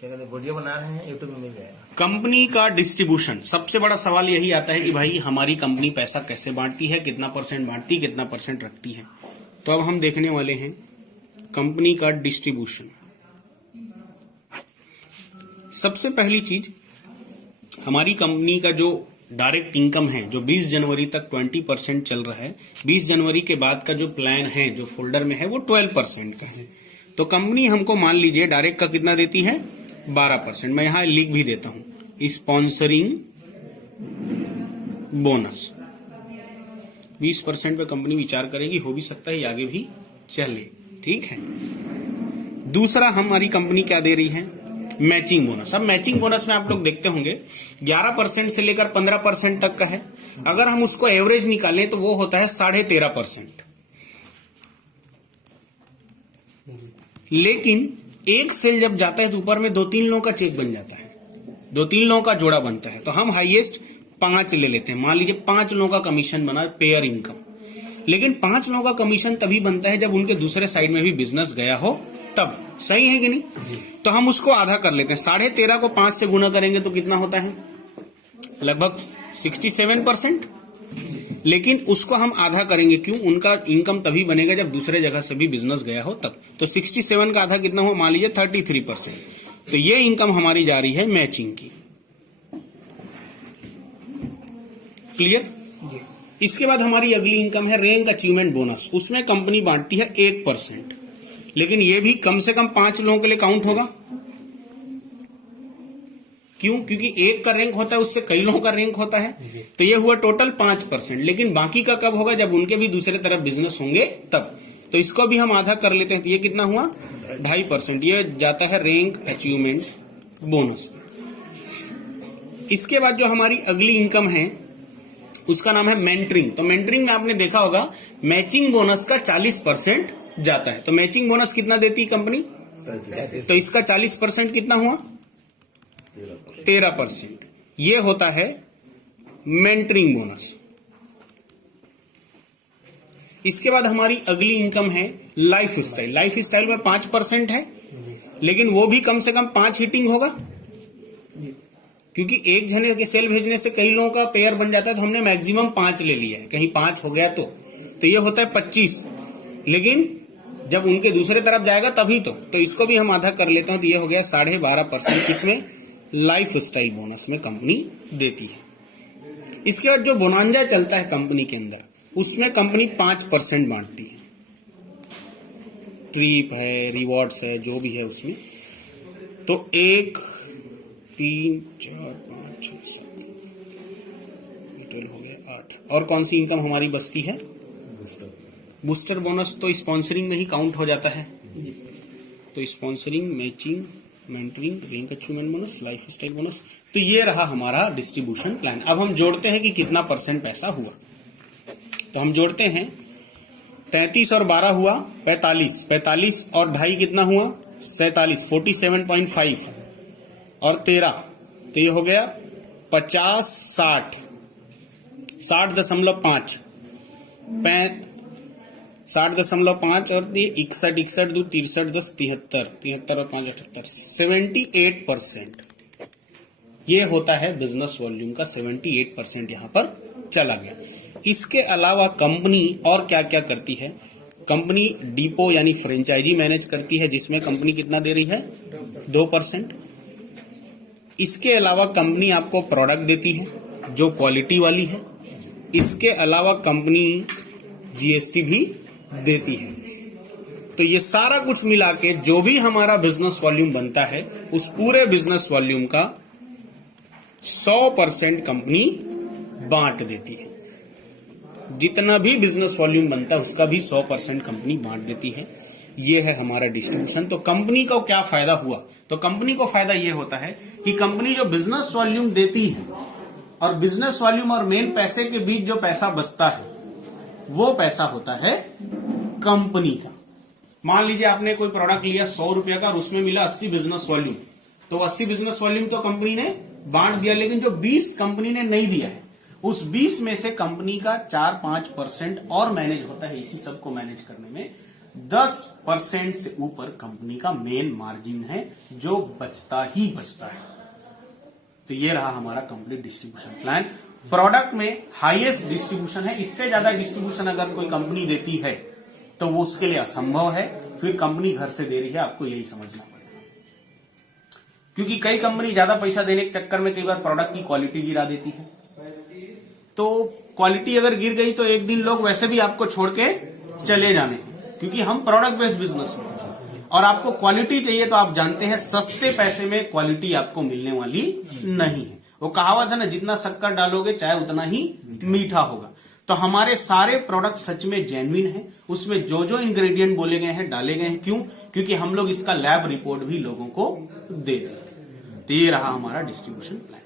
क्या कहते हैं, वीडियो बना रहे हैं, यूट्यूब में मिल जाएगा। कंपनी का डिस्ट्रीब्यूशन, सबसे बड़ा सवाल यही आता है कि भाई हमारी कंपनी पैसा कैसे बांटती है, कितना परसेंट बांटती है, कितना परसेंट रखती है। तो अब हम देखने वाले हैं कंपनी का डिस्ट्रीब्यूशन। सबसे पहली चीज, हमारी कंपनी का जो डायरेक्ट इनकम है जो 20 जनवरी तक 20% चल रहा है, 20 जनवरी के बाद का जो प्लान है जो फोल्डर में है वो 12% का है। तो कंपनी हमको मान लीजिए डायरेक्ट का कितना देती है, 12%। मैं यहां लिख भी देता हूं, स्पॉन्सरिंग बोनस 20% पे कंपनी विचार करेगी, हो भी सकता है आगे भी चले, ठीक है। दूसरा हमारी कंपनी क्या दे रही है, मैचिंग बोनस। अब मैचिंग बोनस में आप लोग देखते होंगे 11% से लेकर 15% तक का है। अगर हम उसको एवरेज निकालें तो वो होता है 13.5%। लेकिन एक सेल जब जाता है तो ऊपर में 2-3 लोगों का चेक बन जाता है, 2-3 लोगों का जोड़ा बनता है। तो हम हाईएस्ट 5 ले लेते हैं। मान लीजिए 5 लोगों का कमीशन बना, पेयर इनकम। लेकिन 5 लोगों का कमीशन तभी बनता है जब उनके दूसरे साइड में भी बिजनेस गया हो, तब। सही है कि नहीं? तो हम उसको आधा कर लेते हैं। 13.5 को 5 से गुना करेंगे तो कितना होता है, लगभग 67%। लेकिन उसको हम आधा करेंगे, क्यों? उनका इनकम तभी बनेगा जब दूसरे जगह से भी बिजनेस गया हो तब। तो 67 का आधा कितना हो, मान लीजिए 33%। तो ये इनकम हमारी जा रही है मैचिंग की। क्लियर? इसके बाद हमारी अगली इनकम है रैंक अचीवमेंट बोनस। उसमें कंपनी बांटती है 1%। लेकिन ये भी कम से कम 5 लोगों के लिए काउंट होगा। क्यों? क्योंकि एक का रैंक होता है, उससे कई लोगों का रैंक होता है। तो ये हुआ टोटल 5%। लेकिन बाकी का कब होगा, जब उनके भी दूसरे तरफ बिजनेस होंगे तब। तो इसको भी हम आधा कर लेते हैं। तो ये कितना हुआ, 2.5%। ये जाता है रैंक अचीवमेंट बोनस। इसके बाद जो हमारी अगली इनकम है उसका नाम है मेंटरिंग। तो मेंटरिंग में आपने देखा होगा मैचिंग बोनस का 40% जाता है। तो मैचिंग बोनस कितना देती है कंपनी, तो इसका 40% कितना हुआ, 13%। ये होता है मेंटरिंग बोनस। इसके बाद हमारी अगली इनकम है लाइफ स्टाइल। लाइफ स्टाइल में 5% है, लेकिन वो भी कम से कम 5 हिटिंग होगा, क्योंकि एक जने के सेल भेजने से कई लोगों का पेयर बन जाता है। तो हमने मैक्सिमम 5 ले लिया है, कहीं 5 हो गया तो ये होता है 25। लेकिन जब उनके दूसरे तरफ जाएगा तभी तो इसको भी हम आधा कर लेते हैं। तो ये हो गया 12.5%। किसमें, लाइफ स्टाइल बोनस में कंपनी देती है। इसके बाद जो बोनांजा चलता है कंपनी के अंदर, उसमें कंपनी 5% बांटती है। ट्रिप है, रिवॉर्ड्स है, जो भी है उसमें। तो 1, 3, 4, 5, 6, 7 टोटल हो गया 8। और कौन सी इनकम हमारी बचती है, बूस्टर बोनस। तो स्पॉन्सरिंग में ही काउंट हो जाता है। तो sponsoring, matching, mentoring, rank achievement bonus, life style bonus. तो ये रहा हमारा डिस्ट्रीब्यूशन प्लान। अब हम जोड़ते हैं कि कितना % पैसा हुआ। तो हम जोड़ते हैं, 33 और 12 हुआ 45, 45 और 2.5 कितना हुआ, 47, 47.5 और 13, तो ये हो गया 50, 60, 60.5, 60.5 और 61, 61, 2, 63, 10, 73, 73 और 5, 78, 78%। ये होता है बिजनेस वॉल्यूम का 78% यहाँ पर चला गया। इसके अलावा कंपनी और क्या क्या करती है, कंपनी डिपो यानी फ्रेंचाइजी मैनेज करती है, जिसमें कंपनी कितना दे रही है, 2%। इसके अलावा कंपनी आपको प्रोडक्ट देती है जो क्वालिटी वाली है। इसके अलावा कंपनी जीएसटी भी देती है। तो ये सारा कुछ मिला के जो भी हमारा बिजनेस वॉल्यूम बनता है, उस पूरे बिजनेस वॉल्यूम का 100% कंपनी बांट देती है। जितना भी बिजनेस वॉल्यूम बनता है उसका भी 100% कंपनी बांट देती है। ये है हमारा डिस्ट्रीब्यूशन। तो कंपनी को क्या फायदा हुआ, तो कंपनी को फायदा ये होता है कि कंपनी जो बिजनेस वॉल्यूम देती है और बिजनेस वॉल्यूम और मेन पैसे के बीच जो पैसा बचता है वो पैसा होता है कंपनी का। मान लीजिए आपने कोई प्रोडक्ट लिया 100 रुपए का और उसमें मिला 80 बिजनेस वॉल्यूम, तो 80 बिजनेस वॉल्यूम तो कंपनी ने बांट दिया। लेकिन जो 20 कंपनी ने नहीं दिया है, उस 20 में से कंपनी का 4-5% और मैनेज होता है इसी सब को मैनेज करने में। 10% से ऊपर कंपनी का मेन मार्जिन है जो बचता ही बचता है। तो ये रहा हमारा कंप्लीट डिस्ट्रीब्यूशन प्लान। प्रोडक्ट में हाईएस्ट डिस्ट्रीब्यूशन है, इससे ज्यादा डिस्ट्रीब्यूशन अगर कोई कंपनी देती है तो वो उसके लिए असंभव है। फिर कंपनी घर से दे रही है, आपको यही समझना पड़ेगा। क्योंकि कई कंपनी ज्यादा पैसा देने के चक्कर में कई बार प्रोडक्ट की क्वालिटी गिरा देती है। तो क्वालिटी अगर गिर गई तो एक दिन लोग वैसे भी आपको छोड़ के चले जाने, क्योंकि हम प्रोडक्ट बेस्ड बिजनेस में और आपको क्वालिटी चाहिए। तो आप जानते हैं सस्ते पैसे में क्वालिटी आपको मिलने वाली नहीं है। वो कहावत है ना, जितना शक्कर डालोगे चाहे उतना ही मीठा होगा। तो हमारे सारे प्रोडक्ट सच में जेन्युइन है, उसमें जो जो इंग्रेडिएंट बोले गए हैं डाले गए हैं। क्यों? क्योंकि हम लोग इसका लैब रिपोर्ट भी लोगों को देते हैं। तो ये रहा हमारा डिस्ट्रीब्यूशन प्लान।